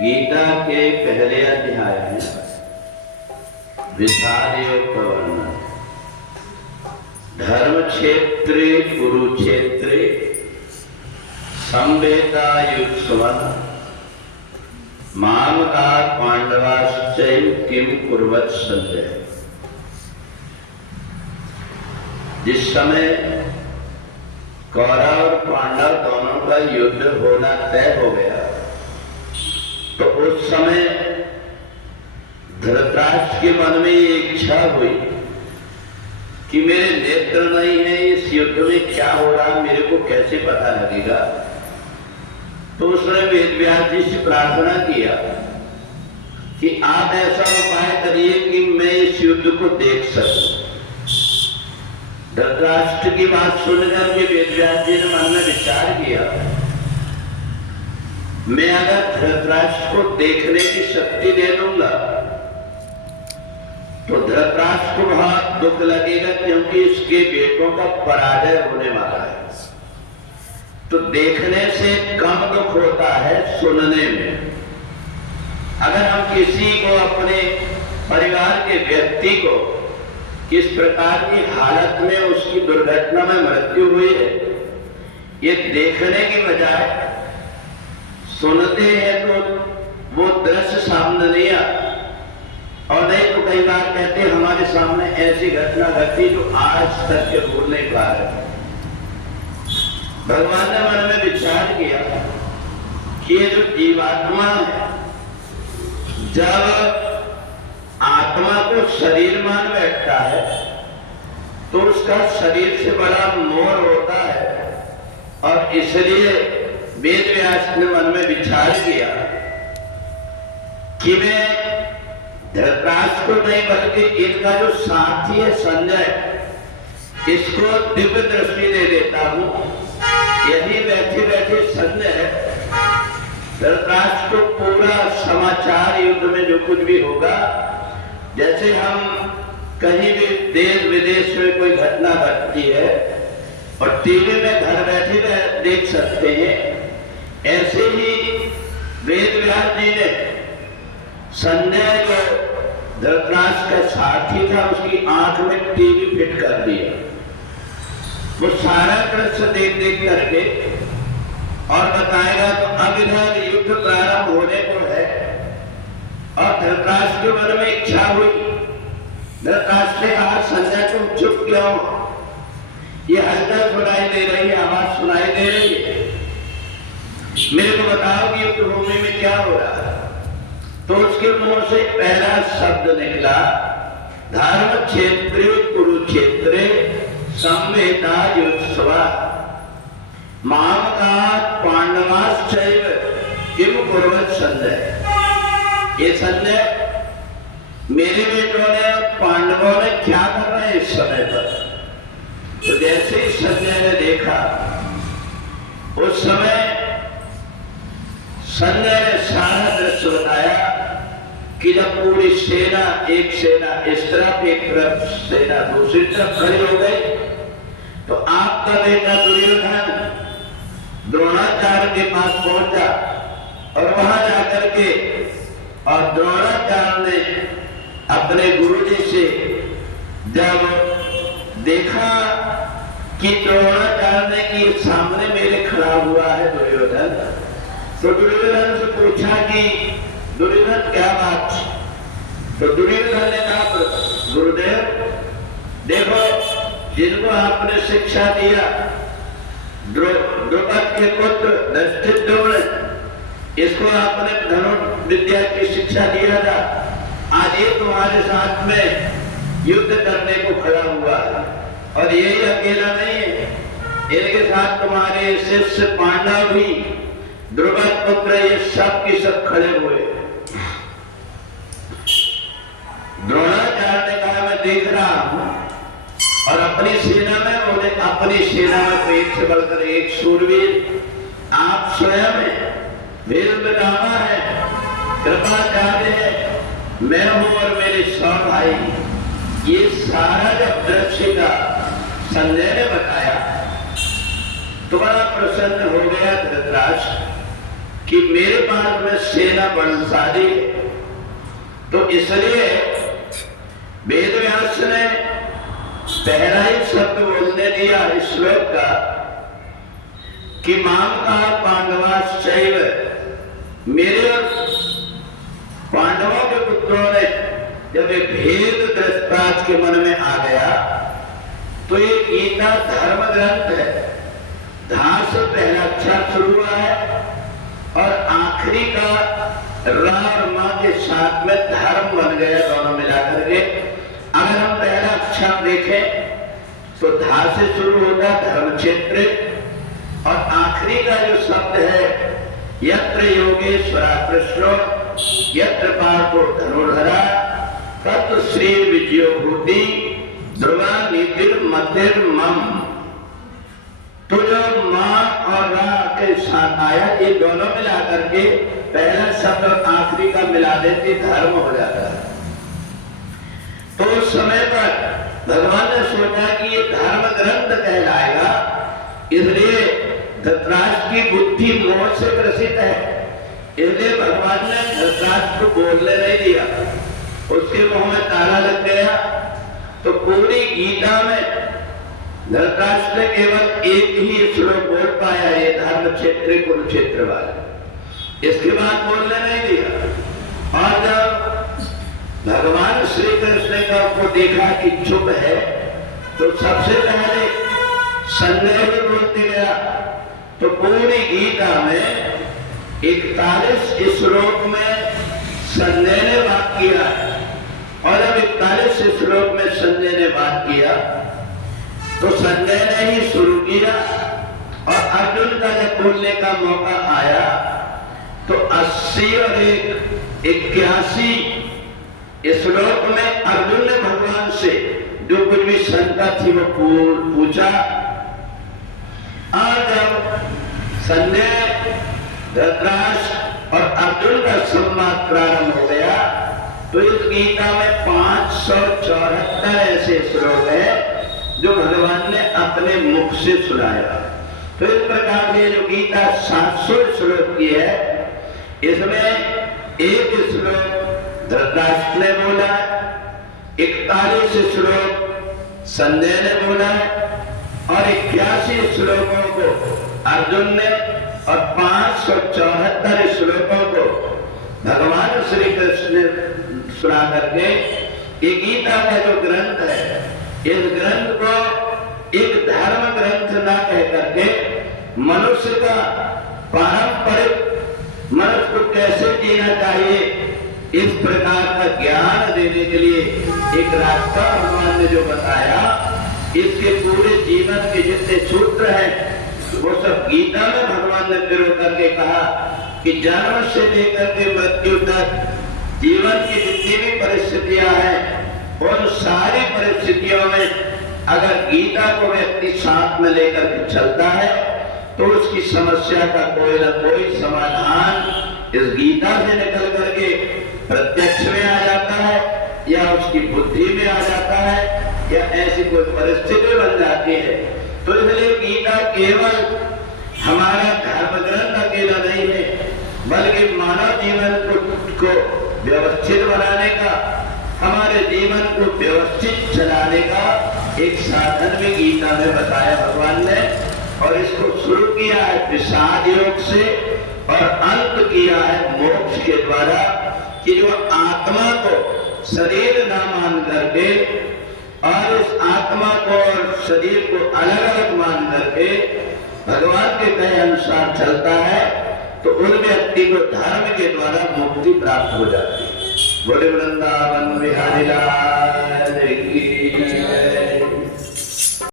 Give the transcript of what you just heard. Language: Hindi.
गीता के पहले अध्याय में विषाद योग का वर्णन। धर्म क्षेत्रे कुरुक्षेत्रे संवेदायुत्सवः मामका पांडवाश्चैव किम कुर्वत संजय। जिस समय कौरव और पांडव दोनों का युद्ध होना तय हो गया तो उस समय धृतराष्ट्र के मन में ये इच्छा हुई कि मेरे नेत्र नहीं है, इस युद्ध में क्या हो रहा मेरे को कैसे पता लगेगा। तो उसने वेद व्यास जी से प्रार्थना किया कि आप ऐसा उपाय करिए कि मैं इस युद्ध को देख सकूं। धृतराष्ट्र की बात सुनकर के वेद व्यास जी ने मन में विचार किया, मैं अगर धृतराष्ट्र को देखने की शक्ति दे दूंगा तो धृतराष्ट्र को बहुत दुख लगेगा, क्योंकि इसके बेटों का पराजय होने वाला है। तो देखने से कम दुख होता है सुनने में। अगर हम किसी को, अपने परिवार के व्यक्ति को किस प्रकार की हालत में उसकी दुर्घटना में मृत्यु हुई है, ये देखने की बजाय सुनते हैं तो वो दृश्य सामने नहीं आता। और नहीं तो कई बार कहते हैं हमारे सामने ऐसी घटना घटी जो आज तक के भूल नहीं पा रहे। भगवान ने मन में विचार किया कि ये जो जीवात्मा है, जब आत्मा को शरीर मान बैठता है तो उसका शरीर से बड़ा मोह होता है। और इसलिए वेद व्यास ने मन में विचार किया कि मैं धृतराष्ट्र को नहीं बल्कि इनका जो साथी है संजय, इसको दिव्य दृष्टि दे देता हूं। यही बैठे बैठे संजय धृतराष्ट्र को पूरा समाचार युद्ध में जो कुछ भी होगा, जैसे हम कहीं भी देश विदेश में कोई घटना घटती है और टीवी में घर बैठे देख सकते हैं, ऐसे ही वेद व्यास जी ने संजय जो धृतराष्ट्र का साथी था उसकी आंख में टीवी फिट कर दिया। वो सारा दृश्य देख देख करके और बताएगा तो अब इधर युद्ध प्रारंभ होने को है। और धृतराष्ट्र के मन में इच्छा हुई, धृतराष्ट्र ने कहा संजय तुम चुप क्यों, ये हलचल सुनाई दे रही है, आवाज सुनाई दे रही है, मेरे को बताओ कि युद्ध भूमि में क्या हो रहा है। तो उसके मुंह से पहला शब्द निकला, धर्म क्षेत्रे कुरुक्षेत्रे संवेदायुत्सवः मामकात् पांडवाश्चैव किम कुर्वत संजय। ये संजय मेरे बेटों ने और पांडवों ने क्या कर रहे हैं इस समय पर। तो जैसे ही संजय ने देखा, उस समय संजय ने सारा दृश्य बताया कि जब पूरी सेना, एक सेना इस तरफ एक तरफ सेना दूसरी तरफ खड़ी हो गई तो आपका बेटा दुर्योधन द्रोणाचार्य के पास पहुंचा और वहां जाकर के और द्रोणाचार्य ने अपने गुरुजी से जब देखा कि द्रोणाचार्य ने कि सामने मेरे खड़ा हुआ है दुर्योधन, तो दुर्योधन से पूछा कि दुर्योधन क्या बात। तो दुर्योधन ने कहा गुरुदेव देखो, जिनको आपने शिक्षा दिया, द्रुपद के पुत्र धृष्टद्युम्न, इसको आपने धनुर्विद्या की शिक्षा दिया था, आज ये तुम्हारे साथ में युद्ध करने को खड़ा हुआ है। और यही अकेला नहीं है, इनके साथ तुम्हारे शिष्य पांडव भी, द्रुपद पुत्र, ये सब के सब खड़े हुए। द्रोणाचार्य ने कहा मैं देख रहा हूं, और अपनी सेना में तो एक से बढ़कर एक शूरवीर आप स्वयं है, भीष्म पितामह है, कृपाचार्य है, मैं हूं और मेरे 100 भाई। ये सारा जब दृश्य का संजय ने बताया तो बड़ा प्रसन्न हो गया धृतराष्ट्र कि मेरे पास में सेना बलशाली है। तो इसलिए वेद व्यास ने पहला ही शब्द बोलने दिया इस श्लोक का कि माम का पांडवाश्चैव, मेरे और पांडवों के पुत्रों ने जब एक भेद धृतराष्ट्र के मन में आ गया तो ये गीता धर्म ग्रंथ है। धा से पहला अक्षर शुरू हुआ है और आखिरी का रा और मां के साथ में धर्म बन गया, दोनों मिलाकर के। अगर हम पहला अक्षर देखें तो धा से शुरू होगा धर्म क्षेत्र, और आखिरी का जो शब्द है यत्र योगेश्वरा कृष्णो यत्र पार्थो धनुर्धरा तत्र श्री विजयो भूति ध्रुवा नीतिर मतिर मम। तो जो मां और रा के साथ आया, ये दोनों मिला करके पहला शब्द और आखिरी का मिला देते धर्म हो जाता है। तो उस समय पर भगवान ने सोचा कि ये धर्म ग्रंथ कहलाएगा, इसलिए धृतराष्ट्र की बुद्धि मोह से ग्रसित है, इसलिए भगवान ने धृतराष्ट्र को बोलने नहीं दिया, उसके मुंह में ताला लग गया। तो पूरी गीता में धृतराष्ट्र ने केवल एक ही श्लोक बोल पाया, ये धर्म क्षेत्र कुरुक्षेत्र वाला, इसके बाद बोलने नहीं दिया। और जब भगवान श्री कृष्ण को देखा कि चुप है, तो सबसे पहले संदेह बोलते गया। तो पूरी गीता में 41 श्लोक में संजय ने बात किया है, और अब 41 श्लोक में संजय ने बात किया तो संजय ने ही शुरू किया, और अर्जुन का जब बोलने का मौका आया तो 80 और 81 श्लोक में अर्जुन ने भगवान से जो कुछ भी शंका थी वो पूछा। और जब संजय, धृतराष्ट्र और अर्जुन का संवाद प्रारंभ हो गया तो इस गीता में 574 ऐसे श्लोक है जो भगवान ने अपने मुख से सुनाया। तो इस प्रकार से जो गीता 700 श्लोक की है, इसमें एक श्लोक धृतराष्ट्र ने बोला, 41 श्लोक संजय ने बोला, और 81 श्लोकों को अर्जुन ने, और 574 श्लोकों को भगवान श्री कृष्ण ने सुना करके ये गीता का जो ग्रंथ है, इस ग्रंथ को एक धर्म ग्रंथ ना कह करके मनुष्य का पारंपरिक मनुष्य को कैसे जीना चाहिए, इस प्रकार का ज्ञान देने के लिए एक रास्ता भगवान ने जो बताया, इसके पूरे जीवन के जितने सूत्र हैं वो सब गीता में भगवान ने फिर करके कहा कि जन्म से लेकर के मृत्यु तक जीवन की जितनी भी परिस्थितियां हैं, उन सारी परिस्थितियों में अगर गीता को व्यक्ति साथ में लेकर के चलता है तो उसकी समस्या का कोई ना कोई समाधान इस गीता से निकल करके प्रत्यक्ष में आ जाता है, या उसकी बुद्धि में आ जाता है, या ऐसी कोई परिस्थिति बन जाती है। तो इसलिए गीता केवल हमारा धर्म ग्रंथ अकेला नहीं है, बल्कि मानव जीवन को व्यवस्थित बनाने का, हमारे जीवन को व्यवस्थित चलाने का एक साधन भी गीता में बताया भगवान ने। और इसको शुरू किया है विषाद योग से और अंत किया है मोक्ष के द्वारा, कि जो आत्मा को शरीर न मान करके और इस आत्मा को और शरीर को अलग अलग मान करके भगवान के कहे अनुसार चलता है, तो उन व्यक्ति को धर्म के द्वारा मुक्ति प्राप्त हो जाती है। बोले वृंदावन बिहारी लाल।